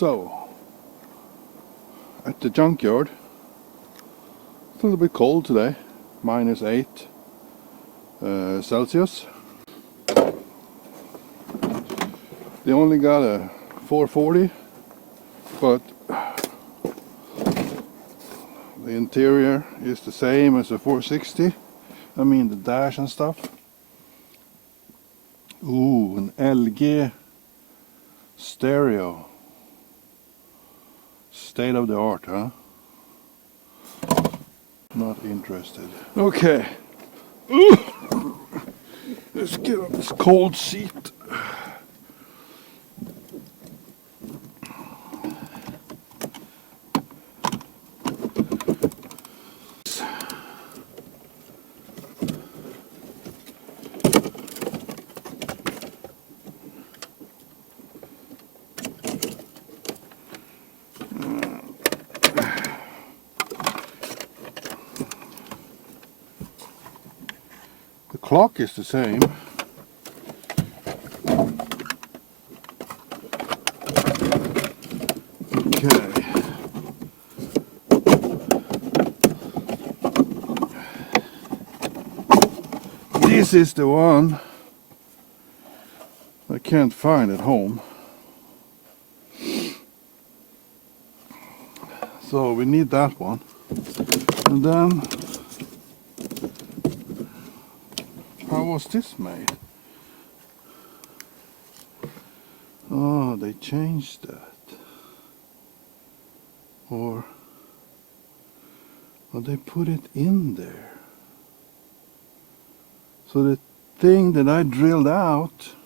So, at the junkyard, it's a little bit cold today, -8 Celsius. They only got a 440, but the interior is the same as a 460. I mean the dash and stuff. Ooh, an LG stereo. State of the art, huh? Not interested. Okay. Ooh. Let's get on this cold seat. The clock is the same. Okay. This is the one I can't find at home. So we need that one. And then, how was this made? Oh, they changed that. Or they put it in there. So the thing that I drilled out,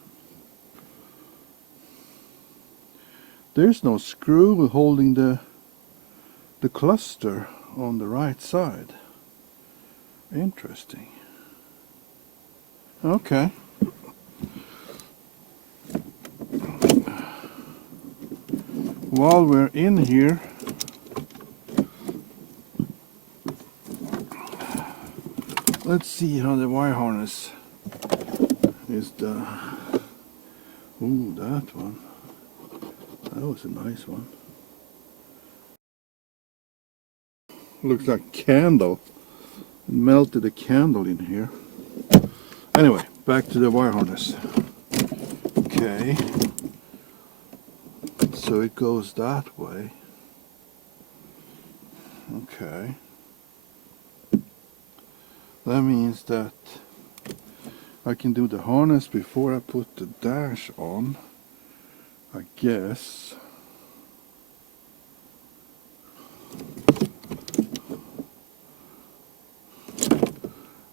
there's no screw holding the cluster on the right side. Interesting. Okay. While we're in here, let's see how the wire harness is done. Ooh, that one. That was a nice one. Looks like candle. Melted a candle in here. Anyway, back to the wire harness. Okay. So it goes that way. Okay. That means that I can do the harness before I put the dash on, I guess.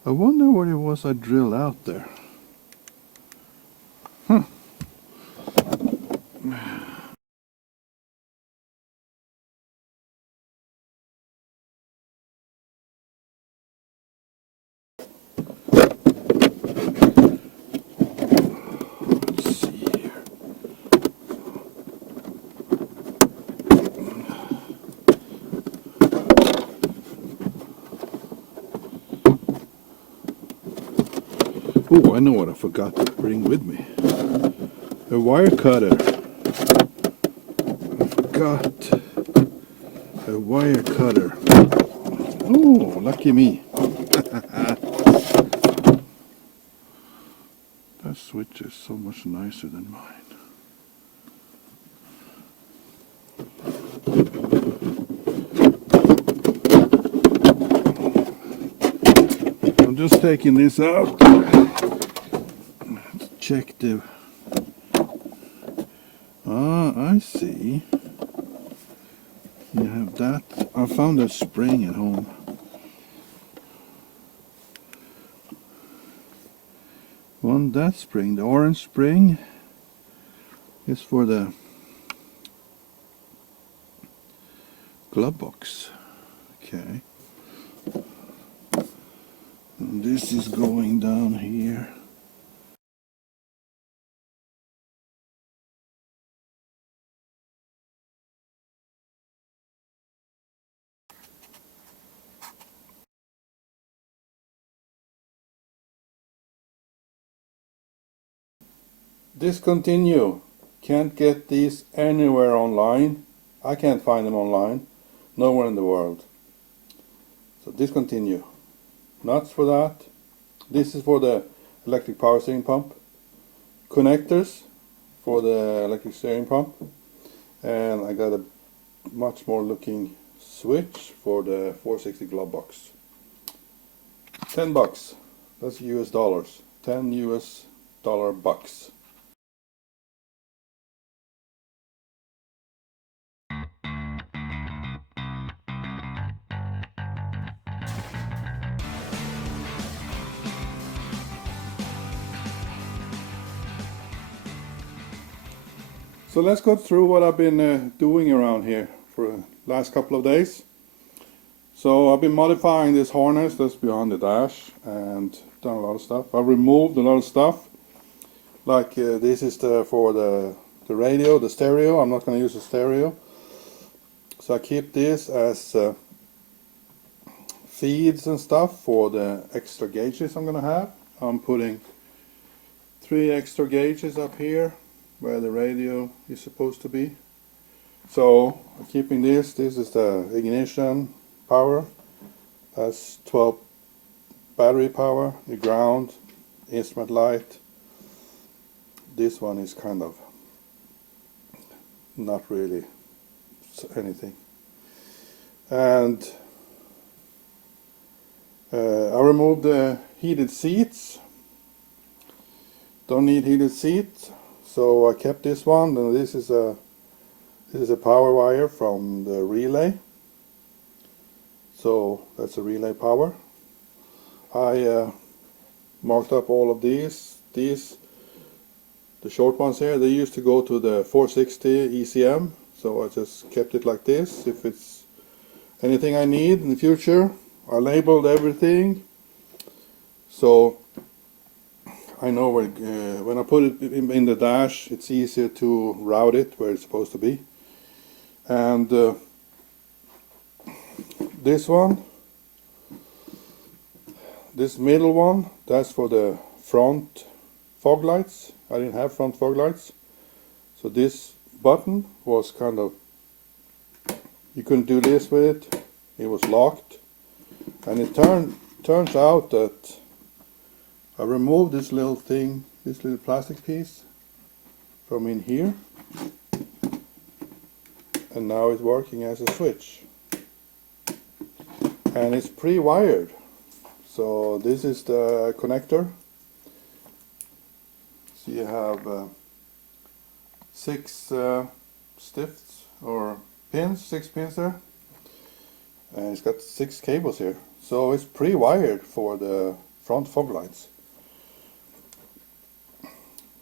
I wonder what it was I drilled out there. Huh. Let's see here. Oh, I know what I forgot to bring with me. A wire cutter. I forgot a wire cutter. Oh, lucky me. That switch is so much nicer than mine. I'm just taking this out. Let's check the... Ah, I see. You have that. I found a spring at home. One, that spring, the orange spring, is for the glove box. Okay. And this is going down here. Discontinue. Can't get these anywhere online. I can't find them online. Nowhere in the world. So discontinue. Nuts for that. This is for the electric power steering pump. Connectors for the electric steering pump. And I got a much more looking switch for the 460 glove box. $10. That's US dollars. 10 US dollar bucks. So let's go through what I've been doing around here for the last couple of days. So I've been modifying this harness that's behind the dash and done a lot of stuff. I've removed a lot of stuff. Like this is for the radio, the stereo. I'm not going to use the stereo. So I keep this as feeds and stuff for the extra gauges I'm going to have. I'm putting 3 extra gauges up here where the radio is supposed to be. So I'm keeping this. This is the ignition power. That's 12 battery power. The ground, instrument light. This one is kind of not really anything. And I removed the heated seats. Don't need heated seats. So I kept this one, and this is a power wire from the relay. So that's a relay power. I marked up all of these. The short ones here, they used to go to the 460 ECM. So I just kept it like this. If it's anything I need in the future, I labeled everything. So I know where, when I put it in the dash, it's easier to route it where it's supposed to be. And this one, this middle one, that's for the front fog lights. I didn't have front fog lights. So this button was kind of, you couldn't do this with it. It was locked. And it turns out that I removed this little thing, this little plastic piece from in here, and now it's working as a switch, and it's pre-wired. So this is the connector. So you have 6 stifts or pins, 6 pins there, and it's got 6 cables here. So it's pre-wired for the front fog lights.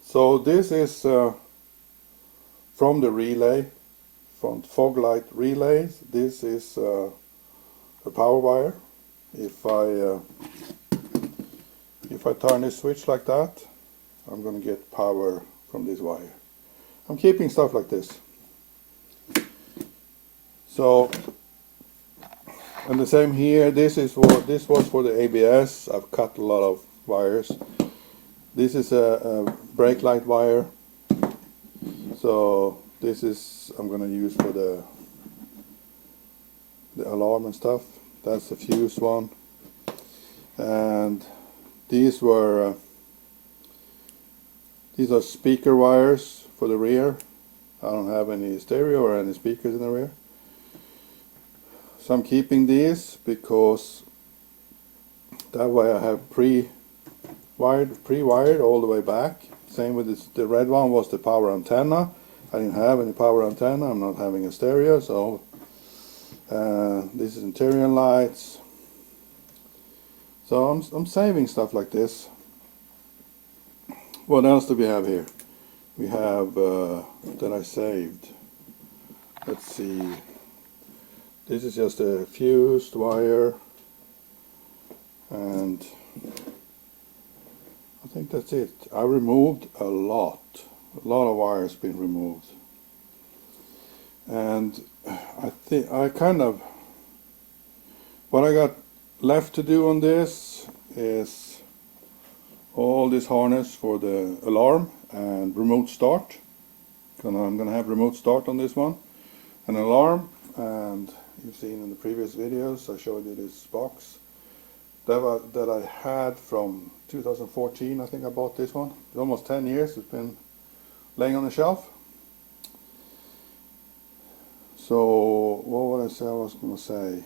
So this is from the relay, front fog light relays. This is a power wire. If I turn this switch like that, I'm going to get power from this wire. I'm keeping stuff like this. So, and the same here. This was for the ABS. I've cut a lot of wires. This is a brake light wire. So this is I'm going to use for the alarm and stuff. That's the fuse one. And these are speaker wires for the rear. I don't have any stereo or any speakers in the rear. So I'm keeping these because that way I have pre-wired all the way back. Same with this, the red one was the power antenna. I didn't have any power antenna. I'm not having a stereo, so this is interior lights. So I'm saving stuff like this. What else do we have here? We have that I saved. Let's see. This is just a fused wire, and I think that's it. I removed a lot of wires been removed, and I think what I got left to do on this is all this harness for the alarm and remote start I'm gonna have remote start on this one, an alarm, and you've seen in the previous videos I showed you this box that I had from 2014. I think I bought this one. It's almost 10 years. It's been laying on the shelf. So what would I say? I was gonna say,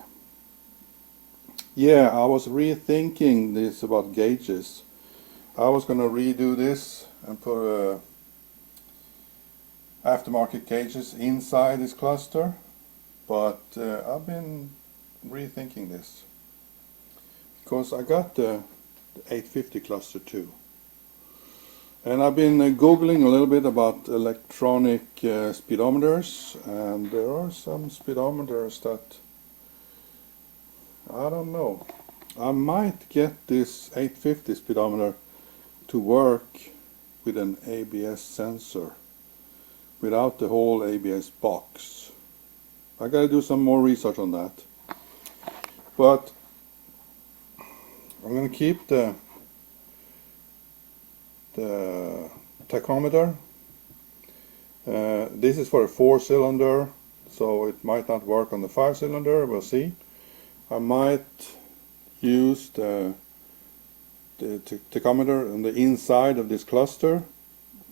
yeah, I was rethinking this about gauges. I was gonna redo this and put aftermarket gauges inside this cluster, but I've been rethinking this because I got the 850 cluster too, and I've been googling a little bit about electronic speedometers, and there are some speedometers that I don't know. I might get this 850 speedometer to work with an ABS sensor without the whole ABS box. I gotta do some more research on that. But I'm gonna keep the tachometer. This is for a 4-cylinder, so it might not work on the 5-cylinder. We'll see. I might use the tachometer on the inside of this cluster,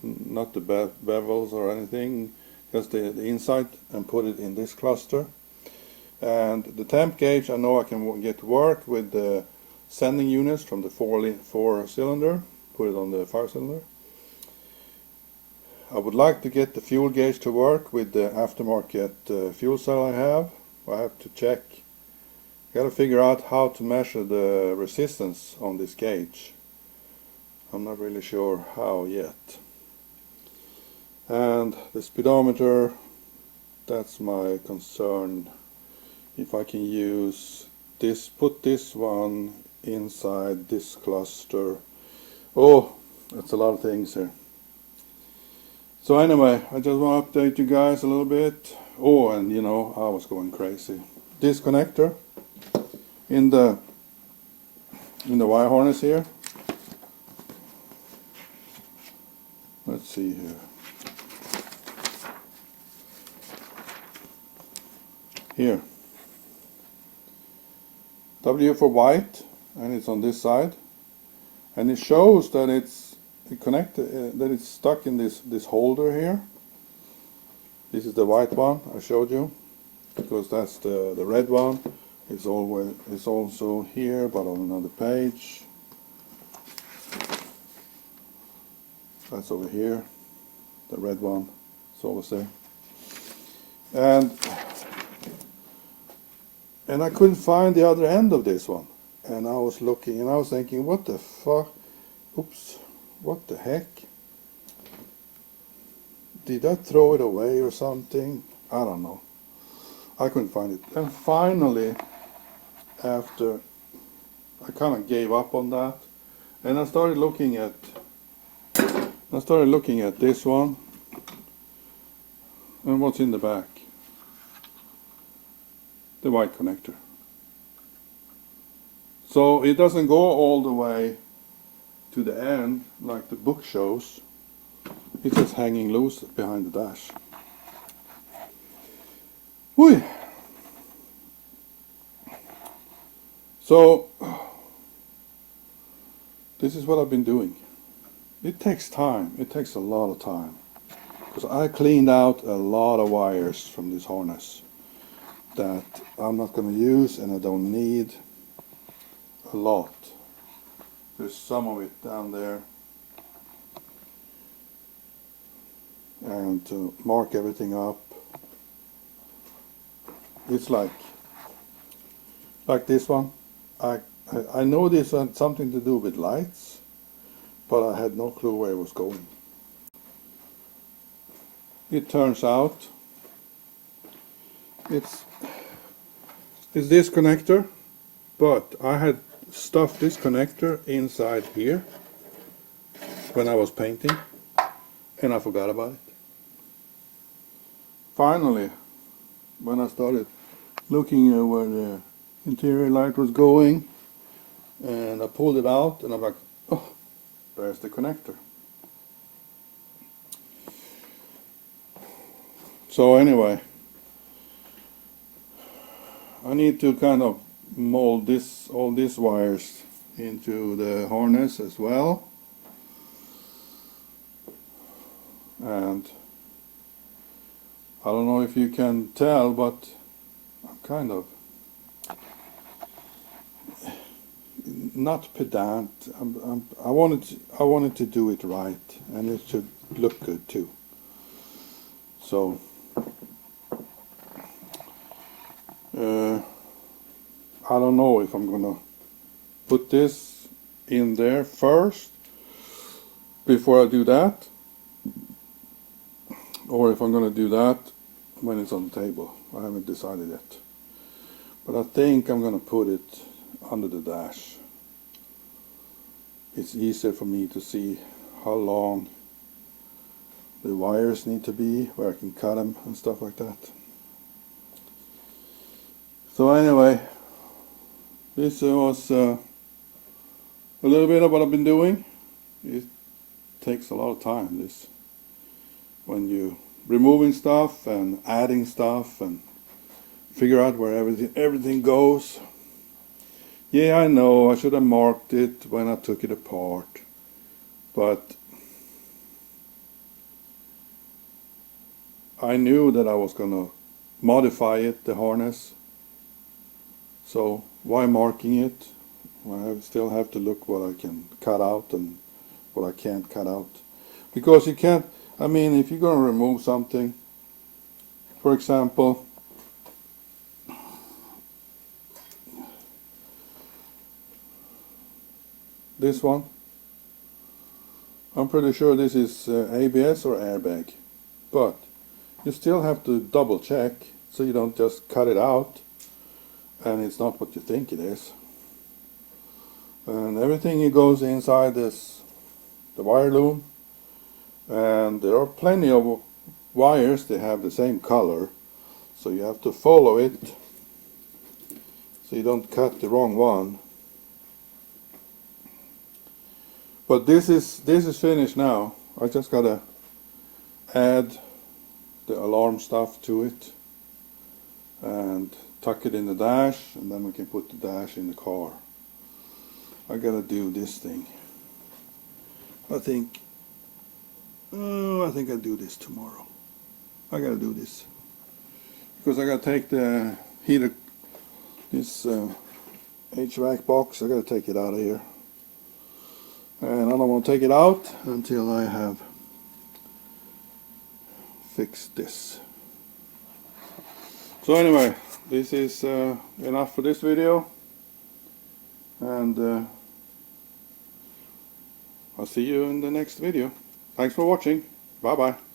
not the bevels or anything, just the inside, and put it in this cluster. And the temp gauge, I know I can get to work with the sending units from the 4-cylinder, put it on the 5-cylinder. I would like to get the fuel gauge to work with the aftermarket fuel cell I have. I have to check. Got to figure out how to measure the resistance on this gauge. I'm not really sure how yet. And the speedometer, that's my concern. If I can use this, put this one inside this cluster. Oh, that's a lot of things here. So anyway, I just want to update you guys a little bit. Oh, and you know, I was going crazy. This connector in the wire harness here. Let's see here. Here. W for white, and it's on this side, and it shows that it's connected, that it's stuck in this holder here. This is the white one I showed you, because that's the red one. It's also here, but on another page. That's over here. The red one. It's always there. And I couldn't find the other end of this one. And I was looking, and I was thinking, what the fuck? Oops. What the heck? Did I throw it away or something? I don't know. I couldn't find it. And finally, after I kind of gave up on that, and I started looking at this one, and what's in the back? The white connector. So it doesn't go all the way to the end like the book shows. It's just hanging loose behind the dash. Whee! So this is what I've been doing. It takes time. It takes a lot of time, because I cleaned out a lot of wires from this harness that I'm not going to use, and I don't need a lot. There's some of it down there, and to mark everything up, it's like this one. I know this had something to do with lights, but I had no clue where it was going. It turns out it's this connector, but I had stuffed this connector inside here when I was painting, and I forgot about it. Finally, when I started looking at where the interior light was going, and I pulled it out, and I'm like, oh, there's the connector. So anyway, I need to kind of mold all these wires into the harness as well. And I don't know if you can tell, but I'm kind of not pedant. I wanted to do it right, and it should look good too. So I don't know if I'm gonna put this in there first before I do that, or if I'm gonna do that when it's on the table. I haven't decided yet, but I think I'm gonna put it under the dash. It's easier for me to see how long the wires need to be, where I can cut them and stuff like that. So anyway, this was a little bit of what I've been doing. It takes a lot of time, this, when you removing stuff and adding stuff and figure out where everything goes. Yeah, I know I should have marked it when I took it apart, but I knew that I was gonna modify it, the harness. So why marking it? I still have to look what I can cut out and what I can't cut out. Because you can't, I mean, if you're going to remove something, for example, this one, I'm pretty sure this is ABS or airbag, but you still have to double check so you don't just cut it out and it's not what you think it is. And everything goes inside this, the wire loom, and there are plenty of wires that have the same color, so you have to follow it so you don't cut the wrong one. But this is finished now. I just gotta add the alarm stuff to it and tuck it in the dash, and then we can put the dash in the car. I gotta do this thing. I think I'll do this tomorrow. I gotta do this because I gotta take the heater, this HVAC box. I gotta take it out of here, and I don't want to take it out until I have fixed this. So anyway, this is enough for this video, and I'll see you in the next video. Thanks for watching. Bye bye.